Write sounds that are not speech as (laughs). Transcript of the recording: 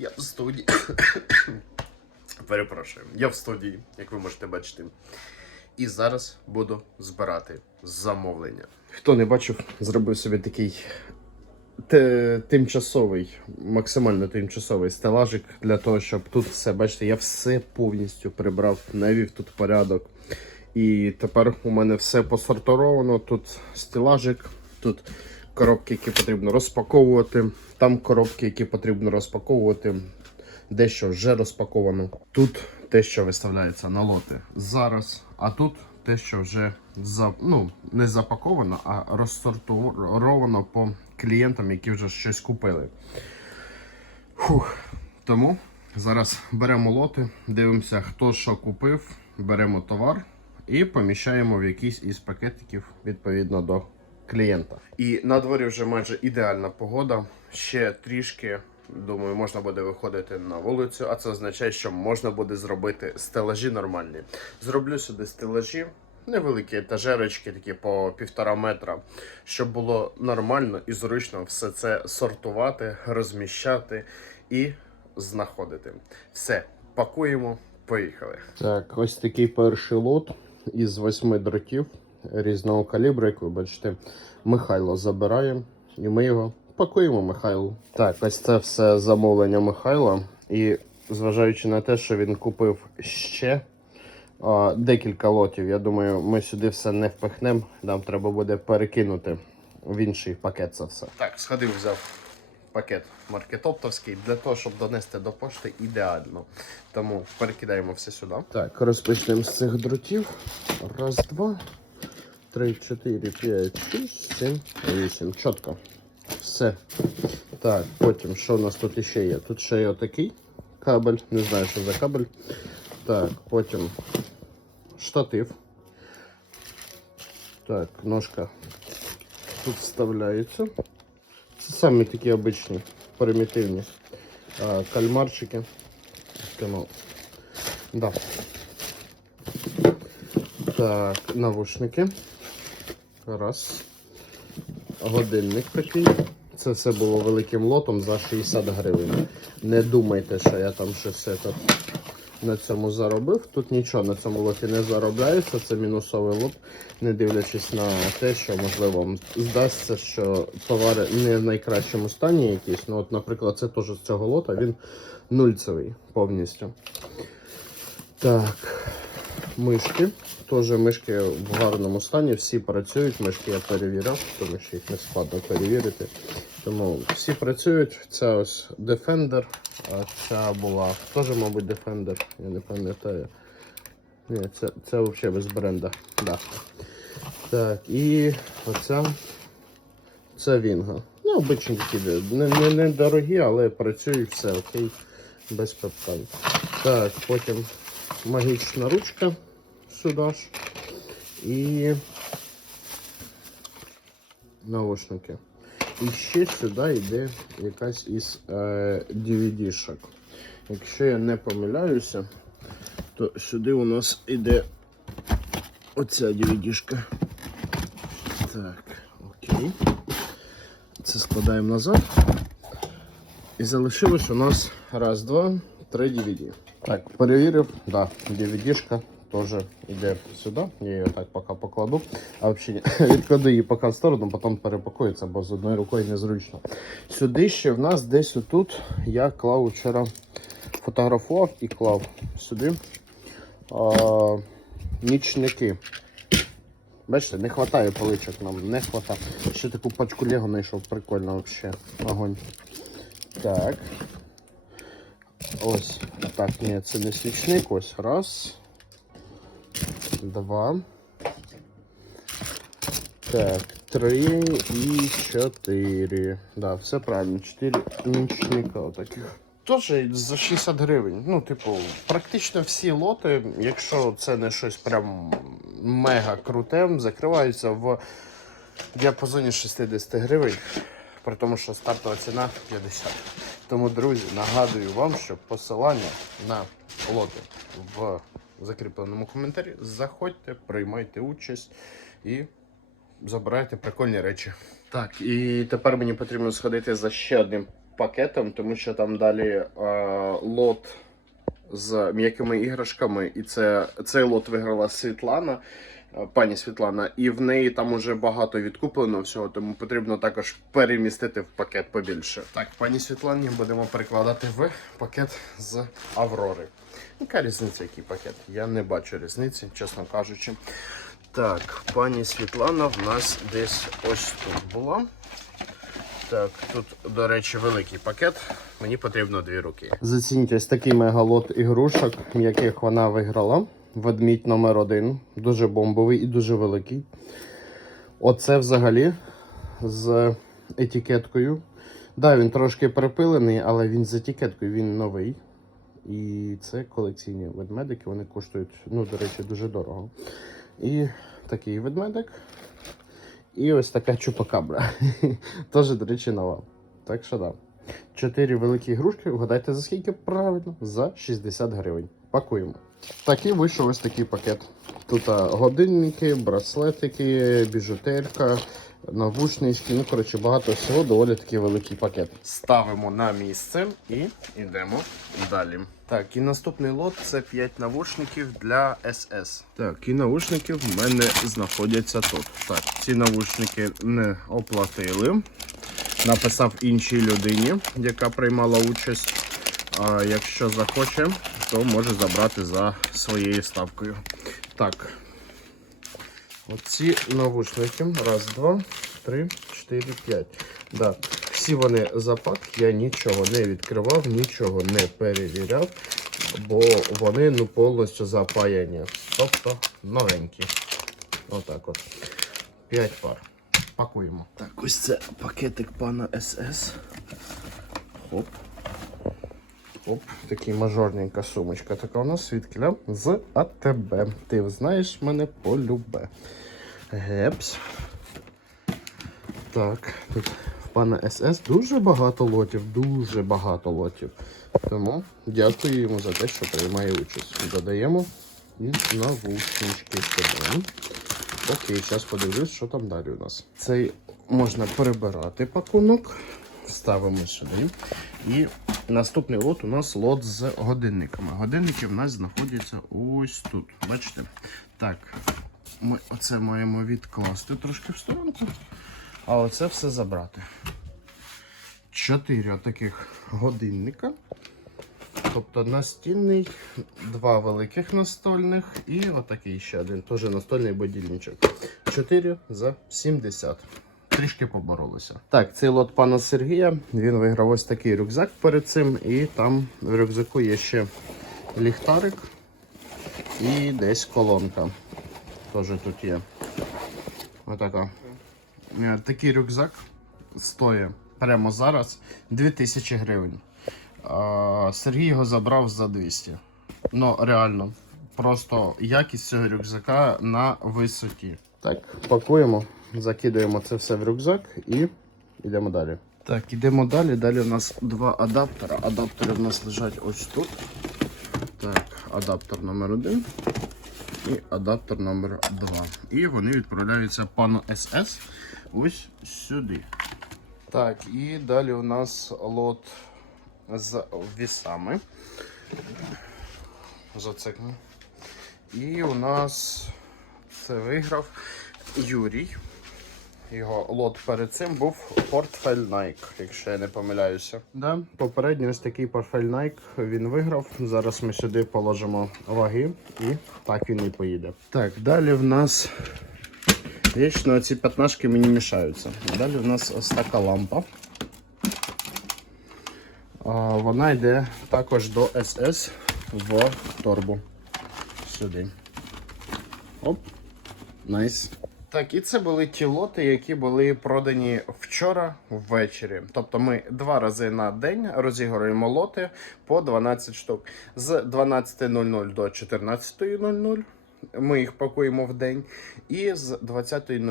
Я в студії. Перепрошую, я в студії, як ви можете бачити. І зараз буду збирати замовлення. Хто не бачив, зробив собі такий тимчасовий, максимально тимчасовий стелажик для того, щоб тут все, бачите, я все повністю прибрав, навів тут порядок. І тепер у мене все посортовано. Тут стелажик, тут коробки, які потрібно розпаковувати. Там коробки, які потрібно розпаковувати. Дещо вже розпаковано. Тут те, що виставляється на лоти зараз. А тут те, що вже за, ну, не запаковано, а розсортовано по клієнтам, які вже щось купили. Фух. Тому зараз беремо лоти, дивимося, хто що купив, беремо товар і поміщаємо в якийсь із пакетиків відповідно до клієнта. І на дворі вже майже ідеальна погода. Ще трішки, думаю, можна буде виходити на вулицю, а це означає, що можна буде зробити стелажі нормальні. Зроблю сюди стелажі. Невеликі етажерочки, такі по півтора метра, щоб було нормально і зручно все це сортувати, розміщати і знаходити. Все, пакуємо, поїхали. Так, ось такий перший лот із восьми дротів різного калібру, як ви бачите, Михайло забирає, і ми його пакуємо Михайло. Так, ось це все замовлення Михайла. І зважаючи на те, що він купив ще а, декілька лотів, я думаю, ми сюди все не впихнемо. Нам треба буде перекинути в інший пакет це все. Так, сходив, взяв. Пакет маркетоптовський для того, щоб донести до пошти ідеально. Тому перекидаємо все сюди. Так, розпочнемо з цих дротів. Раз, два. 3, 4, 5, 6, 7, 8. Чітко. Все. Так, потім що у нас тут ще є? Тут ще є отакий кабель. Не знаю, що за кабель. Так, потім штатив. Так, ножка тут вставляється. Це самі такі обичні, примітивні а, кальмарчики. Канал. Да. Так, навушники. Раз. Годинник такий. Це все було великим лотом за 60 гривень. Не думайте, що я там щось тут на цьому заробив. Тут нічого на цьому лоті не заробляється, це мінусовий лот, не дивлячись на те, що, можливо, здасться, що товари не в найкращому стані якісь. Ну, от, Наприклад, це теж з цього лота, він нульцевий повністю. Так, мишки. Теж мишки в гарному стані, всі працюють, мишки я перевіряв, тому що їх не складно перевірити. Тому всі працюють. Це ось Defender, а ця була теж, мабуть, Defender, я не пам'ятаю. Ні, Це це взагалі без бренда. Да. Так, і оця це Вінга. Ну, обичні такі не, не, не дорогі, але працюють все окей, без питань. Так, потім магічна ручка. Сюдаш ж і наушники. І ще сюди йде якась із е, DVD-шок. Якщо я не помиляюся, то сюди у нас йде оця DVD-шка. Так, окей. Це складаємо назад. І залишилось у нас раз, два, три DVD. Так, перевірив, так, да, DVD-шка Тоже йде сюди. Я її так поки покладу. А взагалі відкладу її поки в сторону, потім перепакується, бо з одною рукою незручно. Сюди ще в нас десь тут я клав вчора, фотографував і клав сюди а, нічники. Бачите, не вистачає поличок нам, не вистачає. Ще таку пачку лего знайшов, прикольно взагалі. Огонь. Так. Ось. Так, ні, це не свічник. Ось раз два. Так, три і чотири. Да, все правильно. Чотири нічника отаких. Тож за 60 гривень. Ну, типу, практично всі лоти, якщо це не щось прям мега круте, закриваються в діапазоні 60 гривень. При тому, що стартова ціна 50. Тому, друзі, нагадую вам, що посилання на лоти в в закріпленому коментарі. Заходьте, приймайте участь і забирайте прикольні речі. Так, і тепер мені потрібно сходити за ще одним пакетом, тому що там далі е, лот з м'якими іграшками, і це цей лот виграла Світлана. Е, пані Світлана, і в неї там уже багато відкуплено всього, тому потрібно також перемістити в пакет побільше. Так, пані Світлані будемо перекладати в пакет з Аврори. Яка різниця, який пакет? Я не бачу різниці, чесно кажучи. Так, пані Світлана в нас десь ось тут була. Так, тут, до речі, великий пакет. Мені потрібно дві руки. Зацініть ось такий мегалот ігрушок, яких вона виграла ведмідь номер 1 дуже бомбовий і дуже великий. Оце взагалі з етикеткою. Да, він трошки припилений, але він з етикеткою, він новий. І це колекційні ведмедики, вони коштують, ну, до речі, дуже дорого. І такий ведмедик. І ось така чупакабра. (laughs) Теж, до речі, нова. Так що да. Чотири великі ігрушки. угадайте за скільки? Правильно, за 60 гривень. Пакуємо. Так і вийшов ось такий пакет. Тут годинники, браслетики, біжутерка, навушнички. Ну, коротше, багато всього, доволі такий великий пакет. Ставимо на місце і йдемо далі. Так, і наступний лот це 5 навушників для СС. Так, і навушники в мене знаходяться тут. Так, ці навушники не оплатили написав іншій людині, яка приймала участь. А Якщо захоче, то може забрати за своєю ставкою. Так, оці навушники. Раз, два, три, чотири, п'ять. Да. Всі вони запак, я нічого не відкривав, нічого не перевіряв, бо вони ну, повністю запаяні. Тобто новенькі. Отак от. П'ять пар пакуємо. Так, ось це пакетик пана СС. Хоп. Оп, такий мажорненька сумочка. Така у нас відкіля з АТБ. Ти знаєш мене полюбе. Гепс. Так, тут в пана СС дуже багато лотів, дуже багато лотів. Тому дякую йому за те, що приймає участь. Додаємо і навушнички сюди. Тобто, Окей, зараз подивлюсь, що там далі у нас. Цей можна перебирати пакунок. Ставимо сюди. І наступний лот у нас лот з годинниками. Годинники в нас знаходяться ось тут. Бачите? Так, ми оце маємо відкласти трошки в сторонку. А оце все забрати. Чотири таких годинника. Тобто настільний, два великих настольних і отакий ще один, теж настольний будільничок. 4 за 70. Трішки поборолися. Так, цей лот пана Сергія, він виграв ось такий рюкзак перед цим, і там в рюкзаку є ще ліхтарик і десь колонка. Теж тут є. Отака. Е, такий рюкзак стоїть прямо зараз 2000 гривень. Сергій його забрав за 200. Ну, реально, просто якість цього рюкзака на висоті. Так, пакуємо, закидуємо це все в рюкзак і йдемо далі. Так, йдемо далі. Далі у нас два адаптера. Адаптери в нас лежать ось тут. Так, адаптер номер 1 і адаптер номер 2 І вони відправляються пану СС ось сюди. Так, і далі у нас лот з вісами. Зацикну. І у нас це виграв Юрій. Його лот перед цим був портфель Nike, якщо я не помиляюся. Да. Попередній ось такий портфель Nike він виграв. Зараз ми сюди положимо ваги і так він і поїде. Так, далі в нас вічно ну, ці п'ятнашки мені мішаються. Далі в нас ось така лампа вона йде також до СС в торбу. Сюди. Оп, найс. Так, і це були ті лоти, які були продані вчора ввечері. Тобто ми два рази на день розігруємо лоти по 12 штук. З 12.00 до 14.00 ми їх пакуємо в день, і з 20.00